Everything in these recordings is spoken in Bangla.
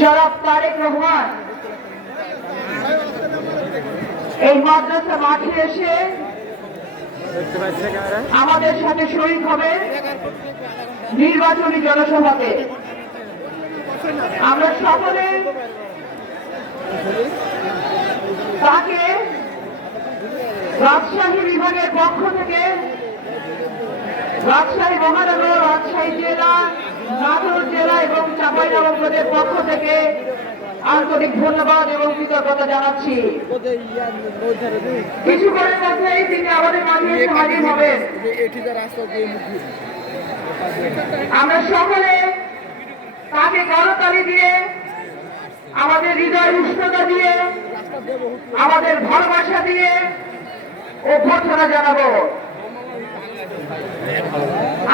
জনাব তারেক রহমান এই মাদ্রাসা মাঠে এসে আমাদের সাথে শরীক হবে নির্বাচনী জনসভাতে। আমরা সকলে তাকে রাজশাহী বিভাগের পক্ষ থেকে, রাজশাহী মহানগর, রাজশাহী জেলা, নাটোর জেলা এবং চাঁপাইনবাবগঞ্জের পক্ষ থেকে আন্তরিক ধন্যবাদ এবং কৃতজ্ঞতা জানাচ্ছি। কিছুক্ষণের মধ্যেই তিনি আমাদের মাঝে হাজির হবেন। আমরা সকলে তাকে করতালি দিয়ে, আমাদের হৃদয় উষ্ণতা দিয়ে, আমাদের ভালোবাসা দিয়ে অভ্যর্থনা জানাবো।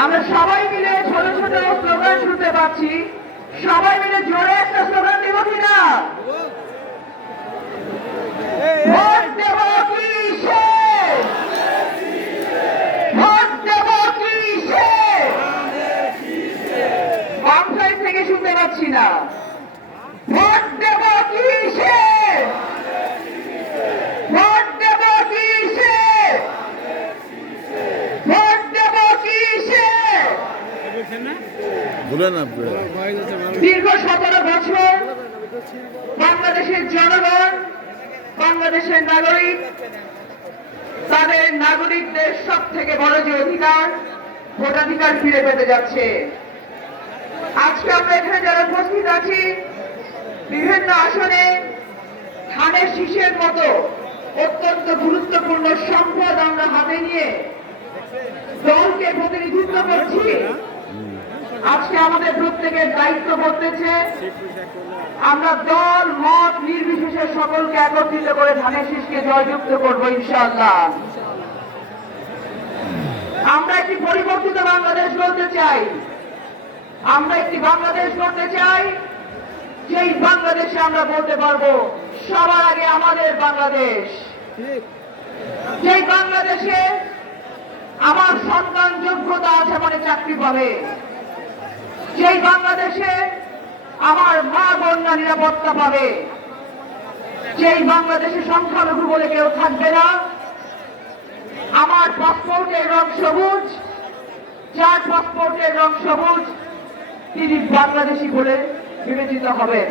আমরা সবাই মিলে ছোট ছোট স্লোগান শুনতে পাচ্ছি। সবাই মিলে জোরে একটা স্লোগান দেব কিনা? ভোট দেব কিসে? ভোট দেব কিসে? বাম সাইড থেকে শুনতে পাচ্ছি না। ভোট দেব কিসে? ভোট দেব কিসে? ভোট দেব কিসে? দীর্ঘ 17 বছর বাংলাদেশের জনগণ, বাংলাদেশের নাগরিক, তাদের নাগরিকদের সব থেকে বড় যে অধিকার, ভোটাধিকার ফিরে পেতে যাচ্ছে। আজকে আমরা এখানে যারা উপস্থিত আছি, বিভিন্ন আসনে ধানের শীষের মতো অত্যন্ত গুরুত্বপূর্ণ সম্পদ আমরা হাতে নিয়ে দলকে প্রতিনিধিত্ব করছি। আজকে আমাদের প্রত্যেকের দায়িত্ব করতেছে আমরা দল মত নির্বিশেষে সকলকে একত্রিত করে ধানের শীষকে জয়যুক্ত করবো ইনশাআল্লাহ। আমরা একটি পরিবর্তিত বাংলাদেশ গড়তে চাই। আমরা একটি বাংলাদেশ গড়তে চাই যেই বাংলাদেশে আমরা বলতে পারবো সবার আগে আমাদের বাংলাদেশ। যেই বাংলাদেশে আমার সন্তান যোগ্যতা আছে মানে চাকরি পাবে। যেই বাংলাদেশে আমার মা বোনরা নিরাপত্তা পাবে। যেই বাংলাদেশে সংখ্যালঘু বলে কেউ থাকবে না। আমার পাসপোর্টের রং সবুজ, যার পাসপোর্টের রং সবুজ তিনি বাংলাদেশি বলে বিবেচিত হবেন।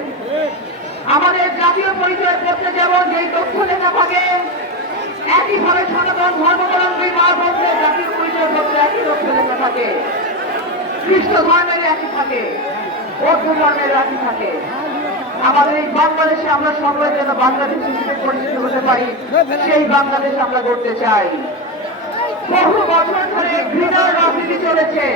আমাদের জাতীয় পরিচয় পত্রে যেমন যেই তথ্য লেখা থাকে, একইভাবে সনাতন ধর্মাবলম্বী মা বোনদের জাতীয় পরিচয় পত্রে একই তথ্য লেখা থাকে। খ্রিস্ট ধর্মের একই থাকে, বৌদ্ধ ধর্মের একই থাকে। আমাদের এই বাংলাদেশে আমরা সকলের জন্য বাংলাদেশ হিসেবে পরিচিত হতে পারি, সেই বাংলাদেশ আমরা করতে চাই। বহু বছর ধরে ঘৃণার রাজনীতি চলেছে।